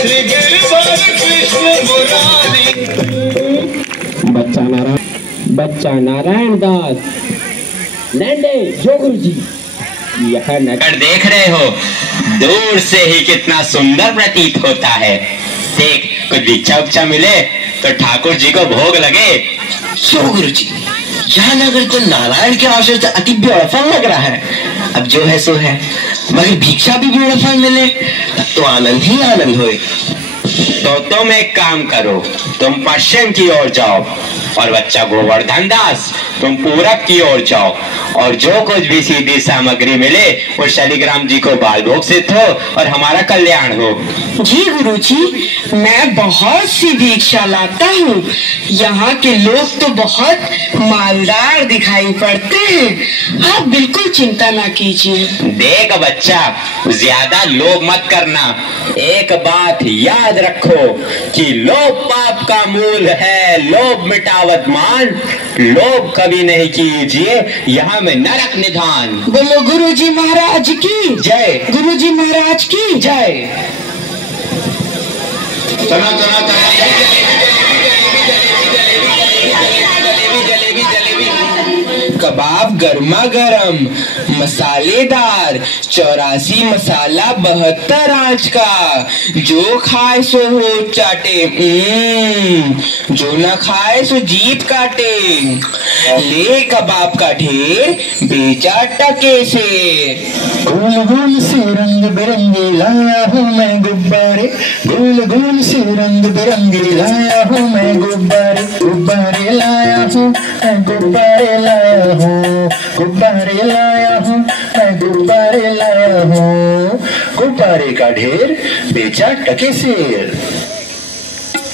श्री गिरिवर कृष्ण मुरारी। बच्चा नारायण दास लैंडे जो गुरु जी। यह नगर देख रहे हो, दूर से ही कितना सुंदर प्रतीत होता है। देख, कुछ भिक्षा उच्चा मिले तो ठाकुर जी को भोग लगे। सो गुरु जी, यह नगर तो नारायण के आश्रय से अति ब्यूटीफुल लग रहा है। अब जो है सो है, मगर भिक्षा भी ब्यूटीफुल मिले तब तो आनंद ही आनंद होए। तो तुम एक काम करो, तुम पश्चिम की ओर जाओ और बच्चा गोवर्धन दास तुम पूरब की ओर जाओ, और जो कुछ भी सीधी सामग्री मिले वो शालिग्राम जी को बाल भोग से हो और हमारा कल्याण हो। जी गुरुजी, मैं बहुत सी भिक्षा लाता हूँ। यहाँ के लोग तो बहुत मालदार दिखाई पड़ते हैं। आप बिल्कुल चिंता ना कीजिए। देख बच्चा, ज्यादा लोभ मत करना। एक बात याद रखो कि लोभ पाप का मूल है, लोभ मिटावत मान, लोभ कभी नहीं कीजिए, यहाँ में नरक निधान। बोलो गुरुजी महाराज की जय। गुरुजी महाराज की जय। तना तना तना कबाब गर्मा गर्म मसालेदार 84 मसाला 72 आंच का। जो खाए सो हो चाटे, जो ना खाए सो जीभ काटे। ले कबाब का ढेर बेचा टके से। गोल गोल से रंग बिरंगे लाया हूँ मैं गुब्बारे, गोल गोल से रंग बिरंगे लाया हूँ मैं गुब्बारे, गुब्बारे लाया हूँ मैं गुब्बारे लाया हूँ, गुब्बारे लाया हूँ मैं गुब्बारे लाया हूँ। गुब्बारे का ढेर बेचा टके से।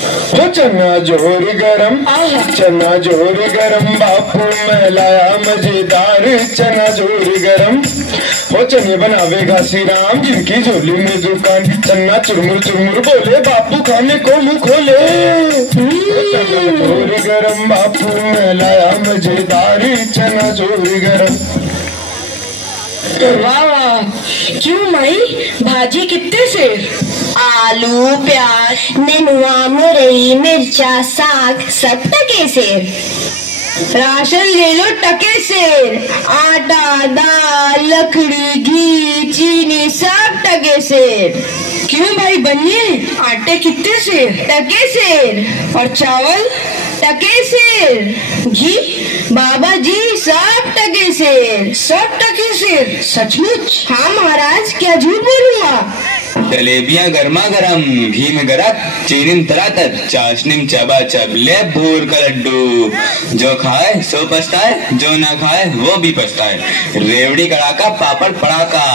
हो चना जोर गरम, चना जोर गरम, बापू मैं लाया मजेदार चना जोर गरम। हो चने बनावे घासी राम, जिनकी झोली में दुकान, चन्ना चुरमुर चुरमुर बोले, बापू खाने को मुंह खोले। चना जोर गरम, बापू मैं लाया मजेदार चना जोर गरम। वाह वाह, क्यों माई भाजी कितने से? आलू प्याज नेनुआ मुरई मिर्चा साग सब टके से। राशन ले लो टके से। आटा दाल लकड़ी घी चीनी सब टके से। क्यों भाई बनिए, आटे कितने से? टके से। और चावल टके से। घी बाबा जी सब टके से। सब टके से? सचमुच? हाँ महाराज, क्या झूठ बोलूंगा। जलेबियां गर्मा गर्म, घी में गरक, चीनी तरातर, चाशनी चबाचब, ले भूर का लड्डू। जो खाए सो पछताए, जो ना खाए वो भी पछताए। रेवड़ी कड़ाका पापड़ पड़ाका,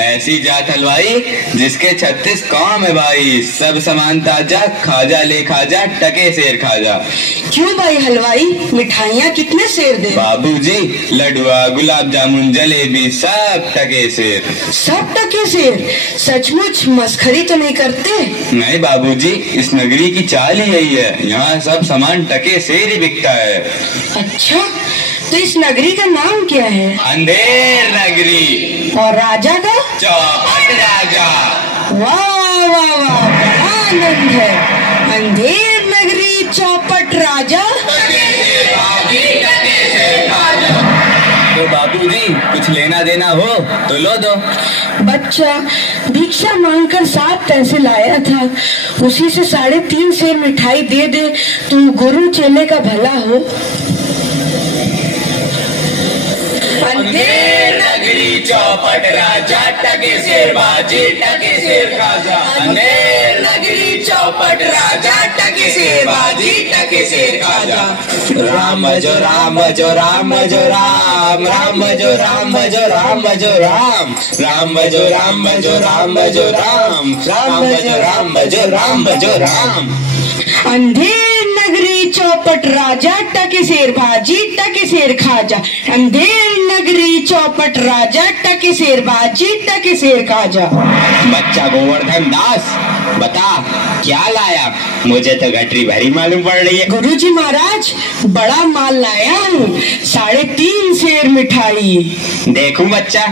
ऐसी जात हलवाई जिसके 36 काम है भाई। सब सामान ताजा, खाजा ले खाजा, टके सेर खाजा। क्यों भाई हलवाई, मिठाइयाँ कितने सेर दे? बाबूजी लडुआ गुलाब जामुन जलेबी सब टके सेर। सब टके सेर? सचमुच मस्खरी तो नहीं करते? नहीं बाबूजी, इस नगरी की चाल ही यही है, यहाँ सब सामान टके सेर ही बिकता है। अच्छा, तो इस नगरी का नाम क्या है? अंधेर नगरी। और राजा का? चौपट राजा। वाह वाह वाह, बड़ा आनंद है। अंधेर नगरी चौपट राजा। तो बाबूजी कुछ लेना देना हो तो लो दो। बच्चा भिक्षा मांगकर 7 पैसे लाया था, उसी से 3.5 सेर मिठाई दे दे, तुम गुरु चेले का भला हो। अंधेर नगरी चौपट राजा, टके सेर बाजी टके सेर खाजा। अंधेर नगरी चौपट राजा, टके सेर बाजी टके सेर खाजा। राम जो राम जो राम जो राम, राम जो राम जो राम जो राम, राम जो राम जो राम जो राम, राम जो राम जो राम जो राम। अंधेर नगरी चौपट राजा, टके सेर भाजी टके सेर खाजा। अंधेर नगरी चौपट राजा, टके सेर भाजी टके सेर खाजा। बच्चा गोवर्धन दास बता क्या लाया? मुझे तो गठरी भरी मालूम पड़ रही है। गुरुजी महाराज, बड़ा माल लाया हूँ, 3.5 सेर मिठाई। देखूं बच्चा।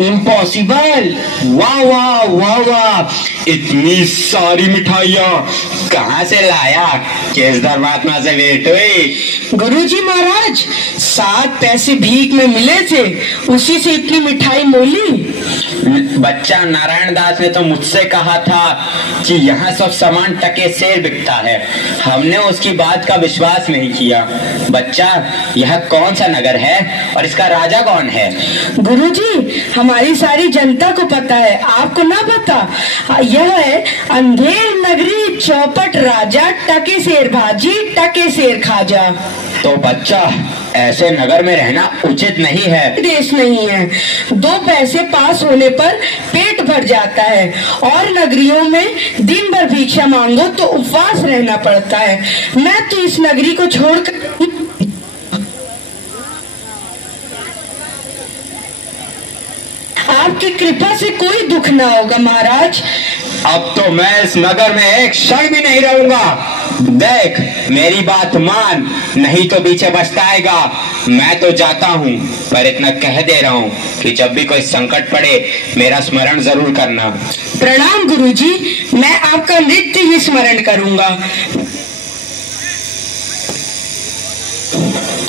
इम्पॉसिबल। वाह वाह वाह वाह, इतनी सारी मिठाइयाँ कहाँ से लाया? किस धर्मात्मा से भेंट हुई? गुरुजी महाराज 7 पैसे भीख में मिले थे, उसी से इतनी मिठाई मोली। बच्चा नारायण दास ने तो मुझसे कहा था कि यहाँ सब सामान टके सेर बिकता है। हमने उसकी बात का विश्वास नहीं किया। बच्चा, यह कौन सा नगर है और इसका राजा कौन है? गुरुजी, हमारी सारी जनता को पता है, आपको ना पता? यह है अंधेर नगरी, चौपट राजा, टके शेर भाजी, टके शेर खाजा। तो बच्चा, ऐसे नगर में रहना उचित नहीं है। देश नहीं है। 2 पैसे पास होने पर पेट भर जाता है, और नगरियों में दिन भर भिक्षा मांगो तो उपवास रहना पड़ता है। मैं तो इस नगरी को छोड़कर आपकी कृपा से कोई दुख ना होगा महाराज। अब तो मैं इस नगर में एक क्षण भी नहीं रहूंगा। देख, मेरी बात मान, नहीं तो पीछे पछताएगा। मैं तो जाता हूँ, पर इतना कह दे रहा हूँ कि जब भी कोई संकट पड़े मेरा स्मरण जरूर करना। प्रणाम गुरुजी, मैं आपका नित्य ही स्मरण करूंगा।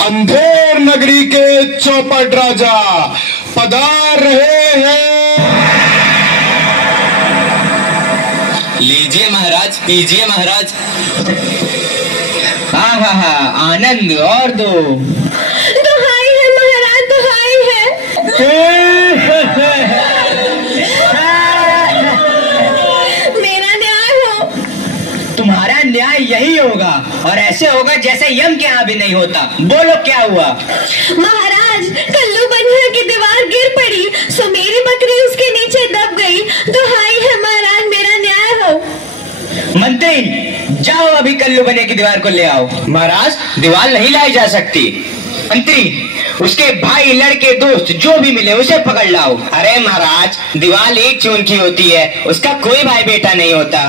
अंधेर नगरी के चौपट राजा पधार रहे हैं। लीजिए महाराज, पीजिए महाराज। हाँ हाँ हाँ, आनंद और दो। दुहाई है महाराज, दुहाई है। मेरा न्याय हो। तुम्हारा न्याय यही होगा, और ऐसे होगा जैसे यम के यहाँ भी नहीं होता। बोलो क्या हुआ? महाराज, कल्लू बनिया की दीवार गिर पड़ी, सो मेरी बकरी उसके नीचे दब गई। दुहाई है महाराज, मेरा न्याय हो। मंत्री, जाओ अभी कल्लू बनिया की दीवार को ले आओ। महाराज, दीवार नहीं लाई जा सकती। मंत्री, उसके भाई, लड़के, दोस्त जो भी मिले उसे पकड़ लाओ। अरे महाराज, दीवार एक चून की होती है, उसका कोई भाई बेटा नहीं होता।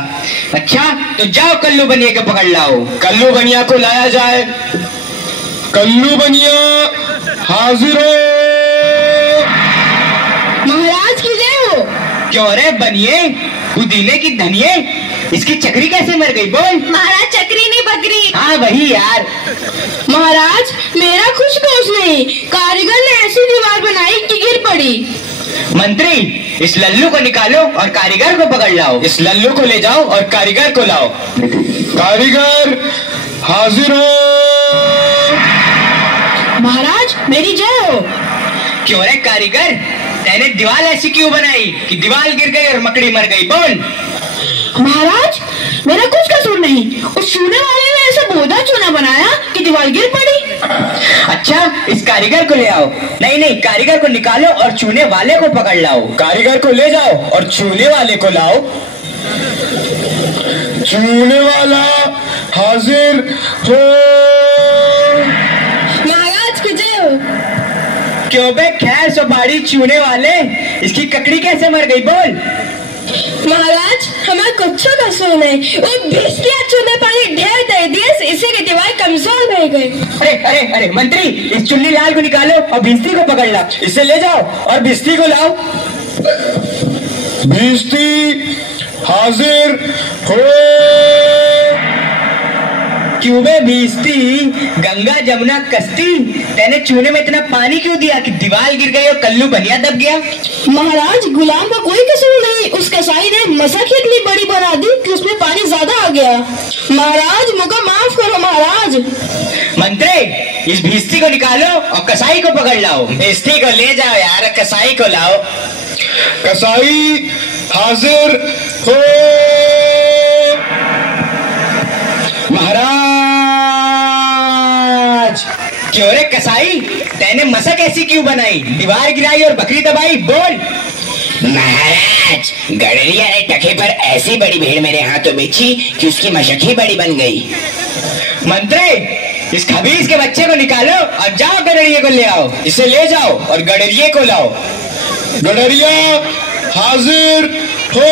अच्छा, तो जाओ कल्लू बनिया को पकड़ लाओ। कल्लू बनिया को लाया जाए। कल्लू बनिया हाजिर हो। महाराज की जय हो। क्यों रे बनिए, पुदीने की धनिये, इसकी चक्री कैसे मर गई? बोल। महाराज, चक्री नहीं बकरी। हाँ वही यार। महाराज, मेरा कुछ दोष नहीं, कारीगर ने ऐसी दीवार बनाई कि गिर पड़ी। मंत्री, इस लल्लू को निकालो और कारीगर को पकड़ लाओ। इस लल्लू को ले जाओ और कारीगर को लाओ। कारीगर हाजिर हो। महाराज, मेरी जय हो। क्यों रे कारीगर, तेने दीवार ऐसी क्यों बनाई कि दीवार गिर गई और मकड़ी मर गई? बोल। महाराज, मेरा कुछ कसूर नहीं, उस चूने वाले ने ऐसा बोधा चूना बनाया कि दीवार गिर पड़ी। अच्छा, इस कारीगर को ले आओ। नहीं नहीं, कारीगर को निकालो और चूने वाले को पकड़ लाओ। कारीगर को ले जाओ और चूने वाले को लाओ। चूने वाला हाजिर हो। महाराज की जय हो। क्यों बे खैर सुपारी चूने वाले, इसकी ककड़ी कैसे मर गई? बोल। महाराज, हमारा कुछ कसूर नहीं, वो भिस्तिया चूने पानी ढेर दे दिए, इसी की दीवार कमजोर रह गई। अरे अरे अरे मंत्री, इस चुन्नी लाल को निकालो और भिस्ती को पकड़ ला। इसे ले जाओ और भिस्ती को लाओ। भिस्ती हाजिर हो। क्यों बे भिस्ती, गंगा जमुना कश्ती, तेने चूने में इतना पानी क्यों दिया कि दीवार गिर गई और कल्लू बनिया दब गया? महाराज, गुलाम का कोई कसूर नहीं, उस कसाई ने मसक इतनी बड़ी बना दी कि उसमें पानी ज्यादा आ गया। महाराज, मुझे माफ करो महाराज। मंत्री, इस भिस्ती को निकालो और कसाई को पकड़ लाओ। भिस्ती को ले जाओ यार, कसाई को लाओ। कसाई हाजिर हो। महाराज, क्यों रे कसाई, तेने मसक ऐसी क्यों बनाई, दीवार गिराई और बकरी दबाई? बोल। महाराज, गडरिया ने टके पर ऐसी बड़ी भीड़ मेरे हाथों बिछी कि उसकी मशक ही बड़ी बन गई। मंत्री, इस खबीज के बच्चे को निकालो और जाओ गडरिये को ले आओ। इसे ले जाओ और गडरिये को लाओ। गडरिया हाजिर हो।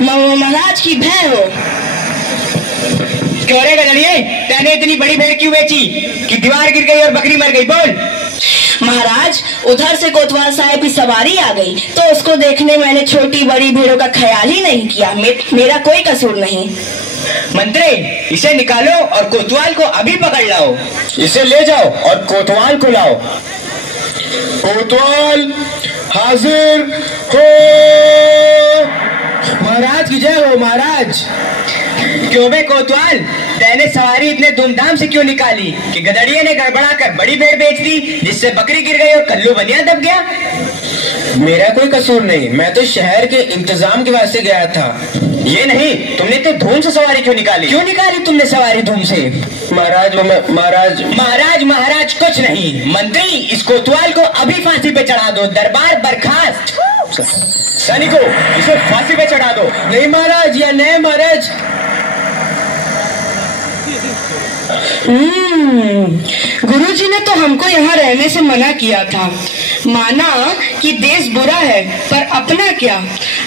महाराज की भय हो। क्यों रे गडरिये, तेने इतनी बड़ी भेड़ क्यों बेची कि दीवार गिर गई और बकरी मर गई? बोल। महाराज, उधर से कोतवाल साहब की सवारी आ गई तो उसको देखने मैंने छोटी बड़ी भीड़ों का ख्याल ही नहीं किया। मेरा कोई कसूर नहीं। मंत्री, इसे निकालो और कोतवाल को अभी पकड़ लाओ। इसे ले जाओ और कोतवाल को लाओ। कोतवाल हाजिर हो। महाराज की जय हो। महाराज, क्यों बे कोतवाल, तेने सवारी इतने धूमधाम से क्यों निकाली कि गदड़िये ने गड़बड़ा कर बड़ी भेड़ बेच दी, जिससे बकरी गिर गई और कल्लू बनिया दब गया? मेरा कोई कसूर नहीं, मैं तो शहर के इंतजाम के वास्ते गया था। ये नहीं, तुमने इतने धूम से सवारी क्यों निकाली? क्यों निकाली तुमने सवारी धूम से? महाराज महाराज कुछ नहीं। मंत्री, इस कोतवाल को अभी फांसी पे चढ़ा दो। दरबार बर्खास्त। सैनिकों, इसे फांसी पे चढ़ा दो। नहीं महाराज, या नहीं महाराज। गुरुजी ने तो हमको यहाँ रहने से मना किया था। माना कि देश बुरा है, पर अपना क्या,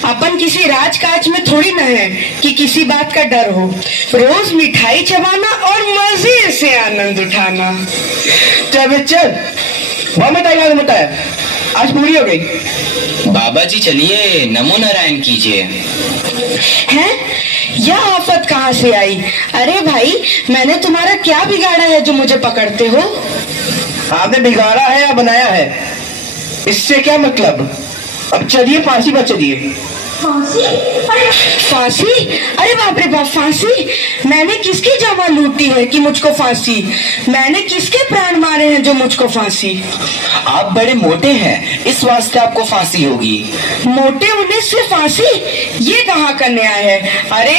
अपन किसी राजकाज में थोड़ी न है कि किसी बात का डर हो। रोज मिठाई चबाना और मजे से आनंद उठाना। चल बहुत बताया, आज पूरी हो गई। बाबा जी चलिए, नमो नारायण कीजिए। हैं? यह आफत कहाँ से आई? अरे भाई, मैंने तुम्हारा क्या बिगाड़ा है जो मुझे पकड़ते हो? आपने बिगाड़ा है या बनाया है, इससे क्या मतलब। अब चलिए फांसी पर चलिए। फांसी? अरे बाप रे बाप, फांसी? मैंने किसकी जान लूटी है कि मुझको फांसी? मैंने किसके प्राण मारे हैं जो मुझको फांसी? आप बड़े मोटे हैं, इस वास्ते आपको फांसी होगी। मोटे होने से फांसी? ये कहाँ का न्याय है? अरे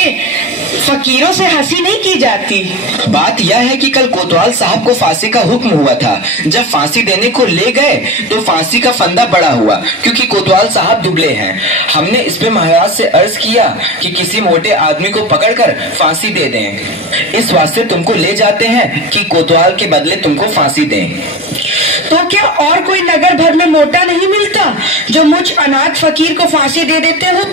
फकीरों से हंसी नहीं की जाती। बात यह है कि कल कोतवाल साहब को फांसी का हुक्म हुआ था। जब फांसी देने को ले गए तो फांसी का फंदा बड़ा हुआ, क्योंकि कोतवाल साहब दुबले हैं। हमने इस पे महाराज से अर्ज किया कि किसी मोटे आदमी को पकड़कर फांसी दे दें। इस वास्ते तुमको ले जाते हैं कि कोतवाल के बदले तुमको फांसी दें। तो क्या और कोई नगर भर में मोटा नहीं मिलता जो मुझ अनाथ फकीर को फांसी दे देते हो?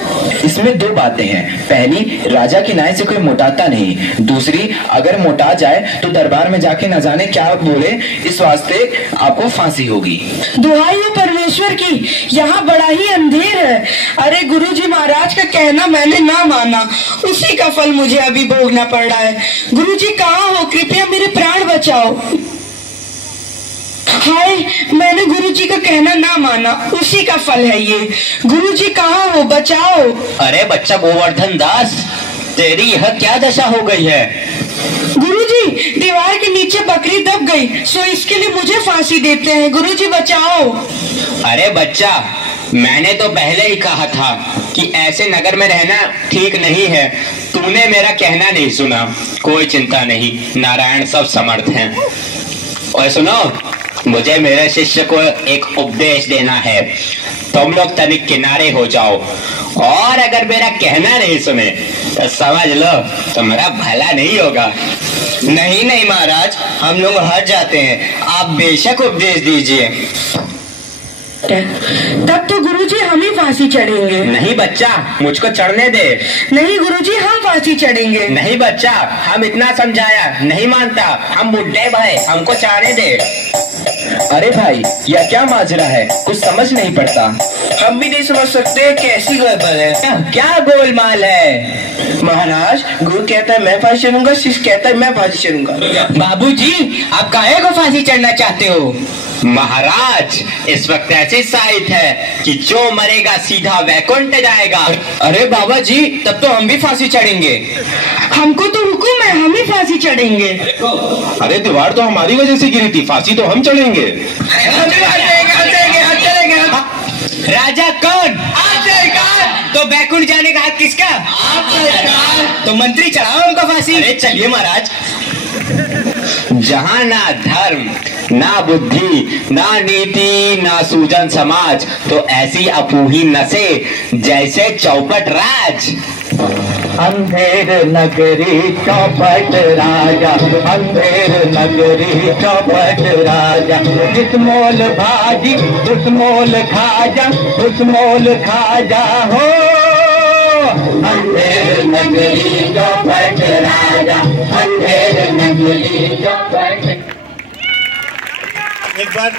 इसमें दो बातें हैं। पहली, राजा की नाई से कोई मोटाता नहीं। दूसरी, अगर मोटा जाए तो दरबार में जाके न जाने क्या बोले, इस वास्ते आपको फांसी होगी। दुहाई हो परमेश्वर की, यहाँ बड़ा ही अंधेर है। अरे गुरुजी महाराज का कहना मैंने ना माना, उसी का फल मुझे अभी भोगना पड़ रहा है। गुरुजी कहाँ हो? कृपया मेरे प्राण बचाओ। हाय, मैंने गुरुजी का कहना ना माना, उसी का फल है ये। गुरुजी कहाँ हो? बचाओ। अरे बच्चा गोवर्धन दास, तेरी यह क्या दशा हो गई है? गुरुजी, दीवार के नीचे बकरी दब गई, सो इसके लिए मुझे फांसी देते हैं। गुरुजी बचाओ। अरे बच्चा, मैंने तो पहले ही कहा था कि ऐसे नगर में रहना ठीक नहीं है। तूने मेरा कहना नहीं सुना। कोई चिंता नहीं, नारायण सब समर्थ हैं। और सुनो, मुझे मेरे शिष्य को एक उपदेश देना है। तुम लोग तनिक किनारे हो जाओ, और अगर मेरा कहना नहीं सुने तो समझ लो तुम्हारा भला नहीं होगा। नहीं नहीं महाराज, हम लोग हट जाते हैं, आप बेशक उपदेश दीजिए। तब तो गुरुजी हम ही फांसी चढ़ेंगे। नहीं बच्चा, मुझको चढ़ने दे। नहीं गुरुजी, हम फांसी चढ़ेंगे। नहीं बच्चा, हम इतना समझाया, नहीं मानता। हम बुढ़े भाई, हमको चढ़ने दे। अरे भाई, यह क्या माजरा है? कुछ समझ नहीं पड़ता। हम भी नहीं समझ सकते कैसी गड़बड़ है। क्या गोलमाल है? महाराज, गुरु कहता है मैं फांसी चढ़ूंगा, शिष्य कहता है मैं फांसी चढ़ूंगा। बाबूजी, आप काहे को फांसी चढ़ना चाहते हो? महाराज, इस वक्त ऐसी साइट है कि जो मरेगा सीधा वैकुंठ जाएगा। अरे बाबा जी, तब तो हम भी फांसी चढ़ेंगे। हमको तो हुक्म है, हम ही फांसी चढ़ेंगे। अरे दीवार तो हमारी वजह से गिरी थी, फांसी तो हम चढ़ेंगे। राजा कौन? तो वैकुंठ जाने का हक किसका? तो मंत्री चढ़ाओ उनको फांसी। अरे चलिए महाराज। जहाँ ना धर्म, ना बुद्धि, ना नीति, ना सूजन समाज, तो ऐसी अपूही नसे जैसे चौपट राज। अंधेर नगरी चौपट राजा, अंधेर नगरी चौपट राजा। जिस मोल भाजी उस मोल खाजा, उस मोल खाजा हो। अंधेर नगरी चौपट राजा, अंधेर नगरी चौपट। एक बार